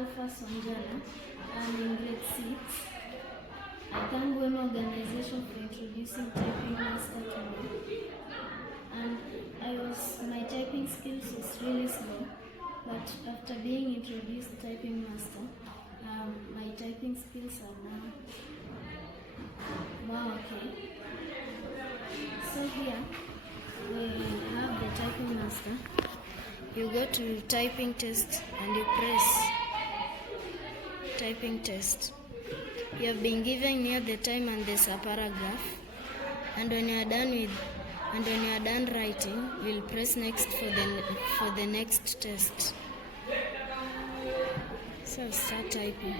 Alpha Sonjana. I'm in grade 6. I thank one organization for introducing Typing Master to me. And my typing skills was really slow, but after being introduced to Typing Master, my typing skills are now more okay. So here we have the Typing Master. You go to typing test and you press typing test. You have been given here the time and there's a paragraph. And when you are done writing, you'll press next for the next test. So start typing.